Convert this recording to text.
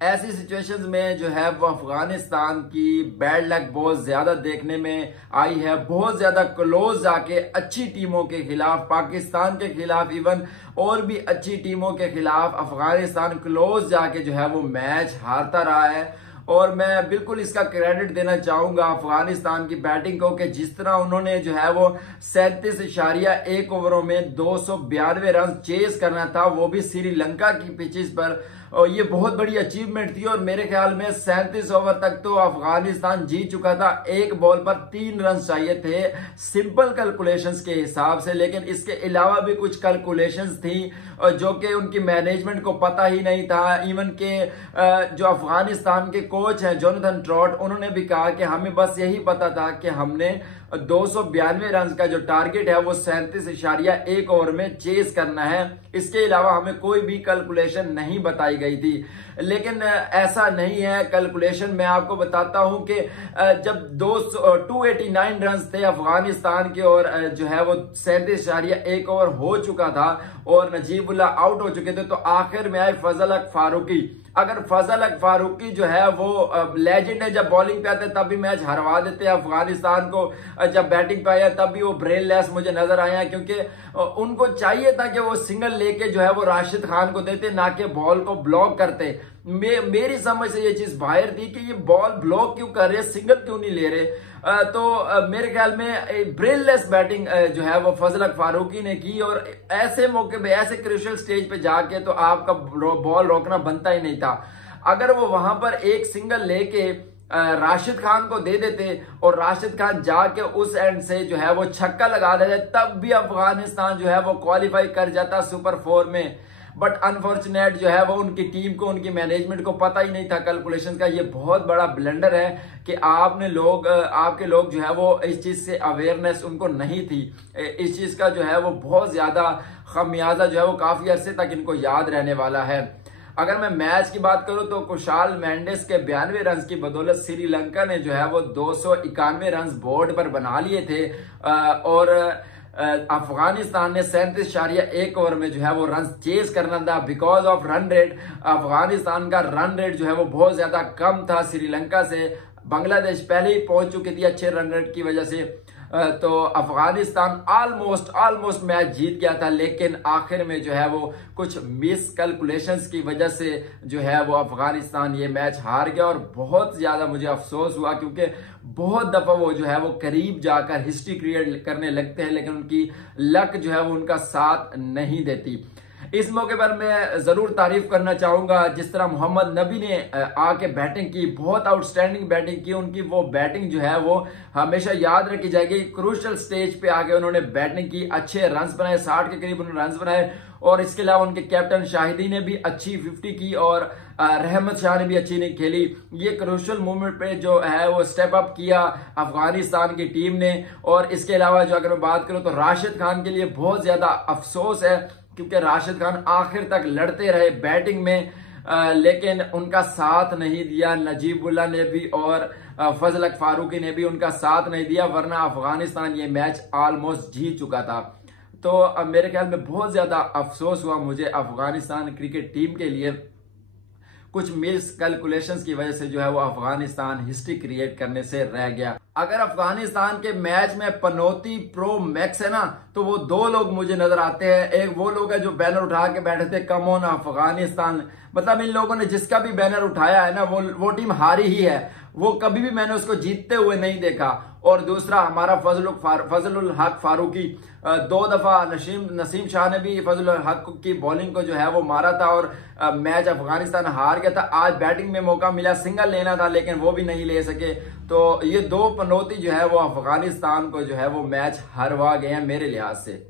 ऐसी सिचुएशंस में जो है वो अफगानिस्तान की बैड लक बहुत ज्यादा देखने में आई है। बहुत ज्यादा क्लोज जाके अच्छी टीमों के खिलाफ, पाकिस्तान के खिलाफ, इवन और भी अच्छी टीमों के खिलाफ अफगानिस्तान क्लोज जाके जो है वो मैच हारता रहा है। और मैं बिल्कुल इसका क्रेडिट देना चाहूंगा अफगानिस्तान की बैटिंग को कि जिस तरह उन्होंने जो है वो 37.1 ओवरों में 292 रन चेस करना था, वो भी श्रीलंका की पिचेस पर, और ये बहुत बड़ी अचीवमेंट थी। और मेरे ख्याल में 37 ओवर तक तो अफगानिस्तान जीत चुका था। एक बॉल पर 3 रन चाहिए थे सिंपल कैलकुलेशंस के हिसाब से, लेकिन इसके अलावा भी कुछ कैलकुलेशंस थी जो कि उनकी मैनेजमेंट को पता ही नहीं था। इवन के जो अफगानिस्तान के कोच हैं जोनाथन ट्रॉट, उन्होंने भी कहा कि हमें बस यही पता था कि हमने 292 रन का जो टारगेट है वो 37.1 ओवर में चेस करना है। इसके अलावा हमें कोई भी कैलकुलेशन नहीं बताई गई थी, लेकिन ऐसा नहीं है। कैलकुलेशन मैं आपको बताता हूं कि जब 289 रन थे अफगानिस्तान के और जो है वो 37.1 ओवर हो चुका था और नजीबुल्लाह आउट हो चुके थे, तो आखिर में आए फजल हक फारूकी। अगर फजल हक फारूकी जो है वो लेजेंड है, जब बॉलिंग पे आते तब भी मैच हरवा देते हैं अफगानिस्तान को, जब बैटिंग पे आया तब भी वो ब्रेनलेस मुझे नजर आया, क्योंकि उनको चाहिए था कि वो सिंगल लेके जो है वो राशिद खान को देते, ना कि बॉल को ब्लॉक करते। मेरी समझ से ये चीज बाहर थी कि ये बॉल ब्लॉक क्यों कर रहे, सिंगल क्यों नहीं ले रहे। तो मेरे ख्याल में ब्रेनलेस बैटिंग जो है वो फजल हक फारूकी ने की, और ऐसे मौके पे, ऐसे क्रूशियल स्टेज पे जाके तो आपका बॉल रोकना बनता ही नहीं था। अगर वो वहां पर एक सिंगल लेके राशिद खान को दे देते और राशिद खान जाके उस एंड से जो है वो छक्का लगा देते, तब भी अफगानिस्तान जो है वो क्वालिफाई कर जाता सुपर 4 में। बट अनफॉर्चुनेट जो है वो उनकी टीम को, उनकी मैनेजमेंट को पता ही नहीं था कैलकुलेशन का। ये बहुत बड़ा ब्लंडर है कि आपके लोग जो है वो इस चीज से अवेयरनेस उनको नहीं थी। इस चीज का जो है वो बहुत ज्यादा खमियाजा जो है वो काफी अरसे तक इनको याद रहने वाला है। अगर मैं मैच की बात करूं तो कुशाल मेंडिस के 92 रन की बदौलत श्रीलंका ने जो है वो 291 रन बोर्ड पर बना लिए थे, और अफगानिस्तान ने 37.1 ओवर में जो है वो रन चेस करना था। Because of run rate, Afghanistan का रन रेट जो है वो बहुत ज्यादा कम था श्रीलंका से। बांग्लादेश पहले ही पहुंच चुकी थी अच्छे रन रेट की वजह से, तो अफगानिस्तान ऑलमोस्ट मैच जीत गया था, लेकिन आखिर में जो है वो कुछ मिस कैलकुलेशंस की वजह से जो है वो अफगानिस्तान ये मैच हार गया। और बहुत ज्यादा मुझे अफसोस हुआ, क्योंकि बहुत दफा वो जो है वो करीब जाकर हिस्ट्री क्रिएट करने लगते हैं, लेकिन उनकी लक जो है वो उनका साथ नहीं देती। इस मौके पर मैं जरूर तारीफ करना चाहूंगा जिस तरह मोहम्मद नबी ने आके बैटिंग की, बहुत आउटस्टैंडिंग बैटिंग की। उनकी वो बैटिंग जो है वो हमेशा याद रखी जाएगी। क्रूशियल स्टेज पे आके उन्होंने बैटिंग की, अच्छे रन्स बनाए, 60 के करीब उन्होंने रन्स बनाए। और इसके अलावा उनके कैप्टन शाहिदी ने भी अच्छी 50 की और रहमत शाह ने भी अच्छी नहीं खेली। ये क्रूशियल मूवमेंट पे जो है वो स्टेप अप किया अफगानिस्तान की टीम ने। और इसके अलावा जो अगर मैं बात करूं तो राशिद खान के लिए बहुत ज्यादा अफसोस है, क्योंकि राशिद खान आखिर तक लड़ते रहे बैटिंग में, लेकिन उनका साथ नहीं दिया नजीबुल्लाह ने भी और फजल हक फारूकी ने भी उनका साथ नहीं दिया, वरना अफगानिस्तान ये मैच ऑलमोस्ट जीत चुका था। तो मेरे ख्याल में बहुत ज्यादा अफसोस हुआ मुझे अफगानिस्तान क्रिकेट टीम के लिए। कुछ मिस कैलकुलेशंस की वजह से जो है वो अफगानिस्तान हिस्ट्री क्रिएट करने से रह गया। अगर अफगानिस्तान के मैच में पनौती प्रो मैक्स है ना, तो वो 2 लोग मुझे नजर आते हैं। एक वो लोग है जो बैनर उठा के बैठे थे कम ऑन अफगानिस्तान, मतलब इन लोगों ने जिसका भी बैनर उठाया है ना वो टीम हारी ही है, वो कभी भी मैंने उसको जीतते हुए नहीं देखा। और दूसरा हमारा फजलुल हक फारूकी, 2 दफा नसीम शाह ने भी फजलुल हक की बॉलिंग को जो है वो मारा था और मैच अफगानिस्तान हार गया था। आज बैटिंग में मौका मिला, सिंगल लेना था लेकिन वो भी नहीं ले सके। तो ये 2 पनौती जो है वो अफगानिस्तान को जो है वो मैच हरवा गए हैं मेरे लिहाज से।